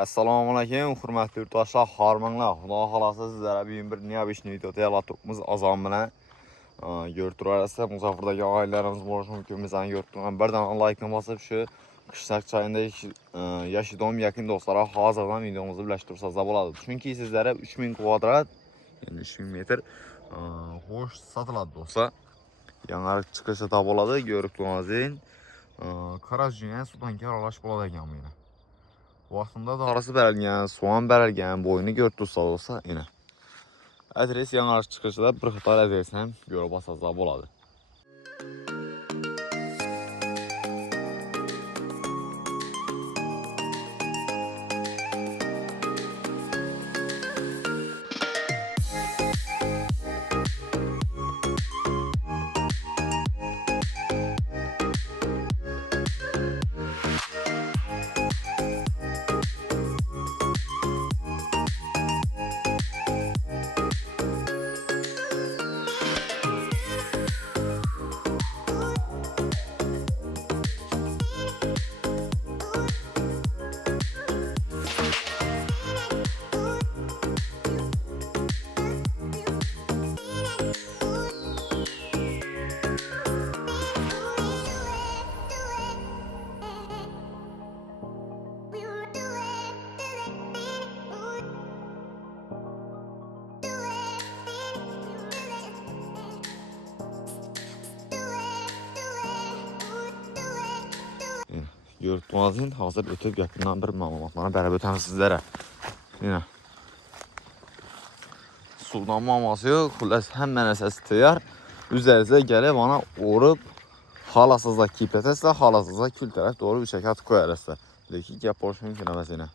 Assalomu alaykum, hurmatli yurtdoshlar, xormanglar. Xudo xolasa sizlarga bugun bir neobishniy videoda yalatibmiz azon bilan. Ko'rib turasizlar, Muzaffardagi oilalarimiz bo'lishi mumkin. Bizani ko'rib turgan birdan like bosib shu qishloq joyida yashaydigan yaqin do'stlar hozirdan videomizni birlashtirsangiz bo'ladi. Chunki sizlarga 3000 kvadrat, ya'ni 3000 metr xo'sh sotiladi do'stlar. Yangi chiqishida bo'ladi, ko'rib turasizlar. Qarajin sudan aralash bo'ladi ekan meni. Vaqtında darası berilgan, soğan berilgan, boyunu görüb tursa olsa, yine. Adres yanarış çıxışda bir xətar adresdən görüb basazlar boladı. Yurtmazın hazır ötüb yakından bir mamatlarına beraber ötəm sizlərə. Yine. Sudan maması yok. Xullas həmmə nəsəsi təyar. Üzərinizə gəlib bana orub halasızla kipətəslə, halasızla kül tərəf doğru bir çəkat qoyarızlar. Leki gəp boş mümkün əməsinə.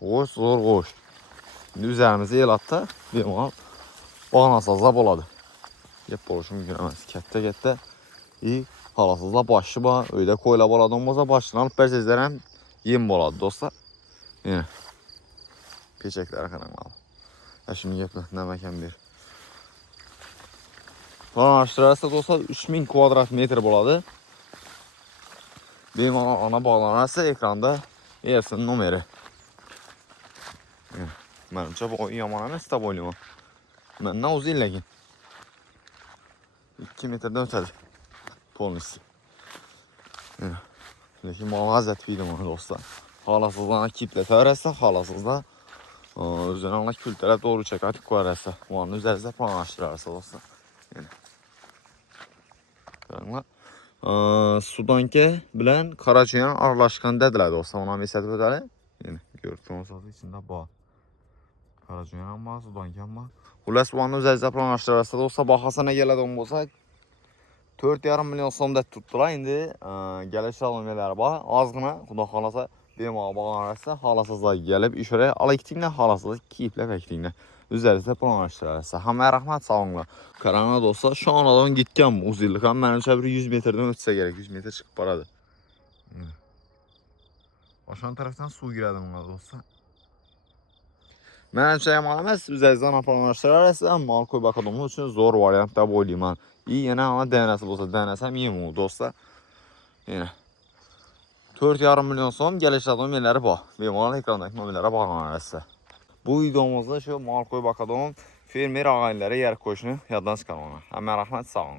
Qoş, zor qoş. Üzərimizi el atda bir mal bağnasazla boladı. Gəp boş mümkün əməsi. Kətdə iyi. Halasızla başı var. Öyle koyla boladığımızda başını alıp sizlərəm yem boladı dostlar. Yine. Peçəklərə qanaqladı. Şimdi getmə, nə məkən bir. Falan araşdırarsa dostlar 3000 kvadrat metr boladı. Benim ana bağlanarsa ekranda yersinin numeri. Mənimcə bu yaman əməz tab oynayma. Məndən uzun illəkin. 2 metrdən ötədir. Polnisi. Lakin mağazət videom dostlar. Halasızlarına kiple tərəsə, halasızda üzerine kül tərəf doğru çəkatıq qoyarəsə. Onun üzərinizdə plan açdırarsa dostlar. Sudanki bilən Qaracıyan arlaşqan dədilər dostlar. Ona məsələt ödəli. Görürsünüz içində bağ. Qaracıyan var, Sudanki var. Xullas onun üzərinizdə plan açdırarsa dostlar. Baxasa nə gələdəm olsa 4,5 milyon somda tuttular. İndi gəliş alınmaları var. Azğına, xuda xalasa benim bağlanarsa, halasızlar gəlib iş oraya alıqdiklə, halasızlar kiyiplə bəkdiklə. Üzərinizdə plan açdırarsa. Hamıya rəhmət, sağ olun. Karanada olsa, şu an adam gitgən bu uzillik. Mənimcə bir 100 metrdən ötsə gerək. 100 metr çıxıb paradır. Aşan tərəfdən su girədim ona dostlar. Mənimcə yamanəməz, üzərinizdən plan açdırarsa, mal koy baxadığımız üçün zor variant da boylayım. İyi yine ama DNS olsa DNS'm iyi mi dostlar? Yine 4,5 milyon son geliş adam yerleri bak. Benim olan ekrandaki mobilere bağlanırsa. Bu videomuzda şu mal koy bakalım. Fermer ağaynları yer koşunu yaddan çıkarmana. Hemen rahmet sağ olun.